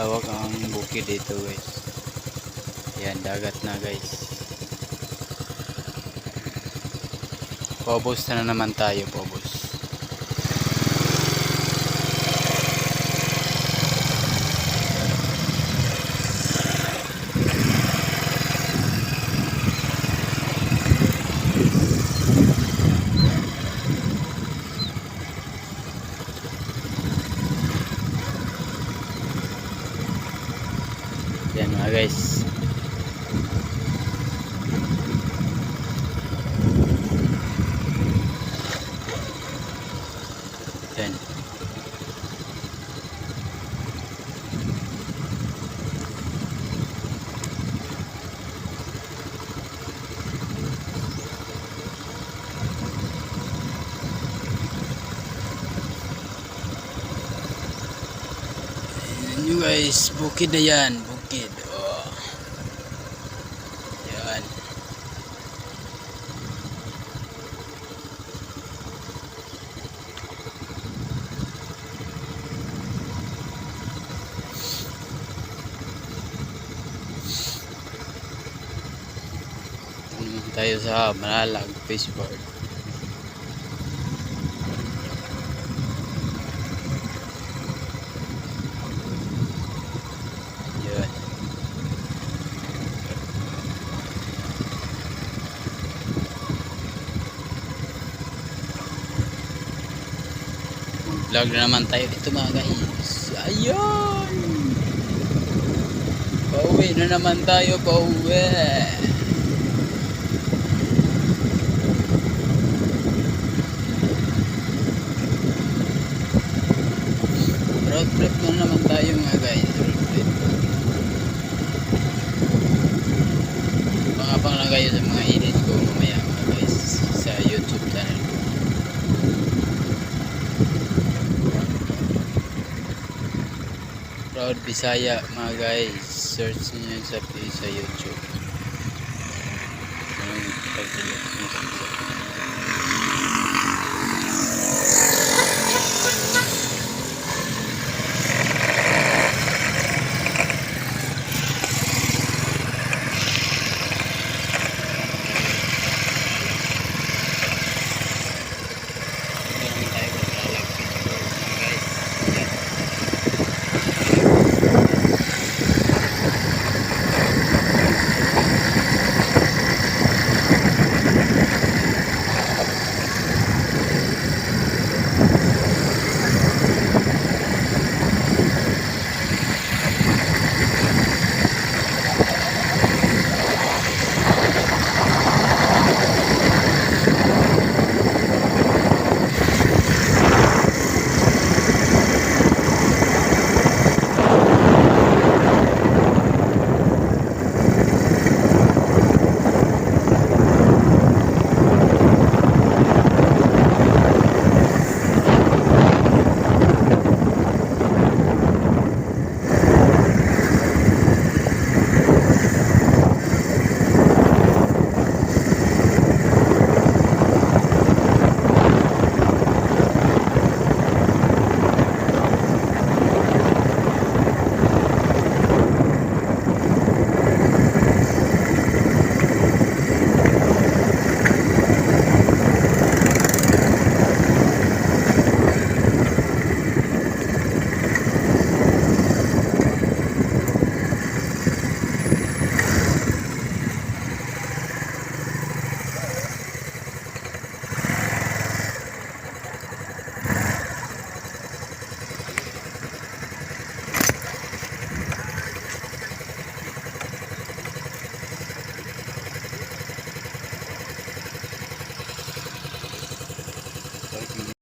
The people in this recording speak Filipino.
lawak ang bukid dito guys. Yan, dagat na guys. Paubos na naman tayo, paubos. Yan mga guys. Yan. Ayan nyo guys, bukid na yan, bukid. Oh. Yan. Tayo sa Malalag Fishboard. Yan. Vlog na naman tayo dito mga guys. Ayun. Pauwi na naman tayo, pauwi. Road trip na naman tayo mga guys. Road trip. Pangabang lang kayo sa mga edit ko mamaya mga guys sa YouTube channel ko. Proud Bisaya mga guys. Search niyo sa YouTube.